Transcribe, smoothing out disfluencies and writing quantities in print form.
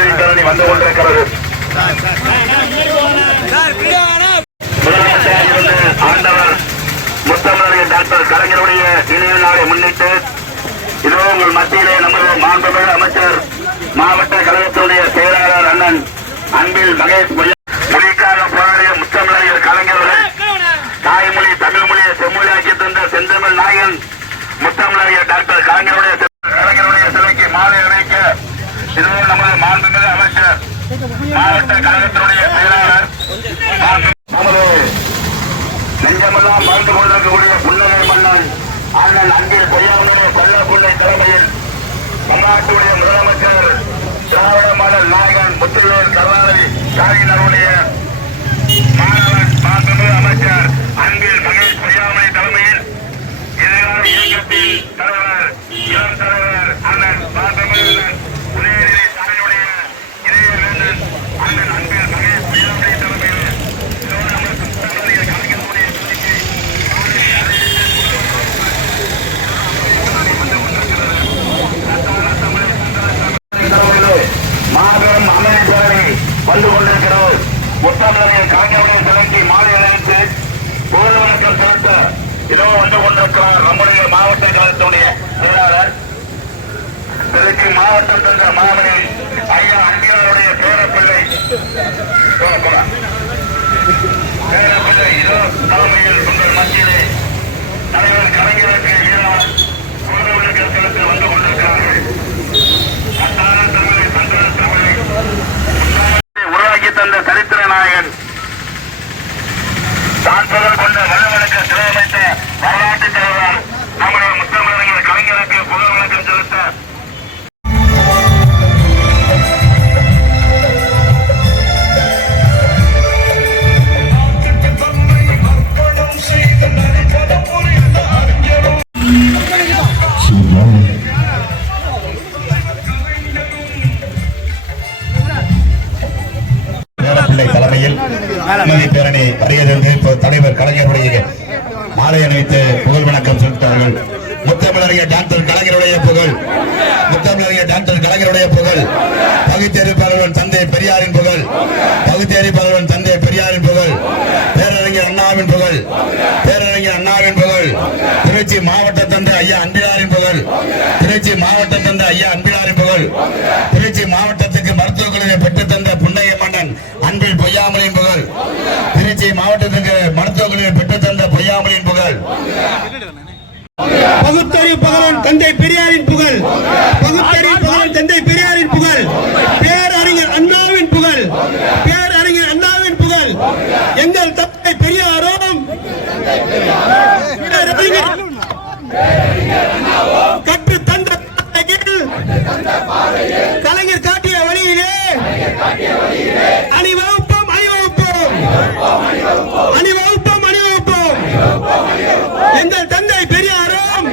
அமைதி பேரணி வந்து கொண்டிருக்கிறது. முதலமைச்சராக இருந்து ஆண்டவர் முத்தமிழர் டாக்டர் கலைஞருடைய நினைவு நாளை முன்னிட்டு இதோ உங்கள் மத்தியிலே நமது மாண்புமிகு அமைச்சர் மாவட்ட கழகத்துடைய செயலாளர் அண்ணன் அன்பில் மகேஷ் மொழிக்காக போராடிய முத்தமிழர் கலைஞர்கள் தாய்மொழி தமிழ் மொழியை செம்மொழியாக்கி தந்த செந்தமிழ் நாயகன் முத்தமிழர் டாக்டர் கலைஞருடைய சிலைக்கு மாலை அணிவிக்க இதோ நமது மாண்புமிகு அமைச்சர் மாவட்ட கழகத்தினுடைய செயலாளர் நமது நெஞ்சமெல்லாம் வாழ்ந்து கொண்டிருக்கக்கூடிய புன்னகை மன்னன் அண்ணன் அன்பில் பொய்யாமலே பல்லப்புள்ளை தலைமையில் தமிழ்நாட்டுடைய முதலமைச்சர் திராவிட மாடல் நாயகன் முத்துவேல் கருணாநிதி ஸ்டாலினுடைய மாணவன் மாண்புமிகு அமைச்சர் அன்பில் மகேஷ் பொய்யாமலை தலைமையில் எதிர்கால இயக்கத்தின் தலைவர் இளம் தலைவர் அண்ணன் மாண்புமிகு உதயநிதி ஸ்டாலினுடைய இளைய வேந்தன் அண்ணன் அன்பில் மகேஷ் பொய்யாமலை தலைமையில் மாபெரும் அமைதி பேரணி வந்து கொண்டிருக்கிறோம். முத்தமிழர் கலைஞருடைய சிலைக்கு மாலை அணிவித்து புகழ் வணக்கம் செலுத்த இதோ வந்து கொண்டிருக்கிறார் நம்முடைய மாவட்ட கழகத்துடைய செயலாளர் இதற்கு மாவட்டம் சென்ற மாமணி ஐயா அன்பியருடைய பேரப்பிள்ளை இதோ தலைமையில் உங்கள் மத்தியிலே தலைவர் கலைஞருக்கு புகழ் வணக்கம் செலுத்த வந்து கொண்டிருக்கிறார்கள். உருவாக்கி தந்த சரித்திர நாயகன் தான் புகழ் கொண்ட வளவழக்க சிலையமைத்த வரலாற்று தலைவர் நம்முடைய முத்தமிழர் கலைஞருக்கு புகழ் வணக்கம் செலுத்த தலைமையில் அமைதி பேரணி வருகிறது. தலைவர் கலைஞருடைய மாலை அணிவித்து புகழ் வணக்கம் செலுத்தார்கள். முத்தமிழர் டாக்டர் கலைஞருடைய புகழ், முத்தமிழர் டாக்டர் கலைஞருடைய புகழ், பகுத்தறிவிப்பாளர் தந்தை பெரியாரின் புகழ், பகுத்தறிவிப்பாளர் தந்தை பெரியாரின் புகழ், பேரறிஞர் அண்ணாவின் புகழ், பேரறிஞர் அண்ணாவின் புகழ், திருச்சி மாவட்ட தந்தை ஐயா அன்பிலாரின் புகழ், திருச்சி மாவட்ட தந்தை ஐயா அன்பிலாரின் புகழ், திருச்சி மாவட்டத்துக்கு மருத்துவக் கல்வியை பெற்றுத் தந்த புன்னகை மன்னன் அன்பில் பொய்யாமலின் புகழ், திருச்சி மாவட்டத்துக்கு மருத்துவக் கல்வியை பெற்றுத் தந்த பொய்யாமலின் புகழ், பகுத்தறிவு தந்தை பெரியாரின் புகழ், பகுத்தறிவு தந்தை பெரியாரின் புகழ், பேரறிஞர் அண்ணாவின் புகழ், பேரறிஞர் அண்ணாவின் புகழ், எங்கள் தந்தை பெரியாரும் கற்று தந்த கலைஞர் காட்டிய வழியிலே அணிவகுப்போம் அணிவகுப்போம் அணிவகுப்போம் அணிவகுப்போம் எங்கள் தந்தை பெரியாரும்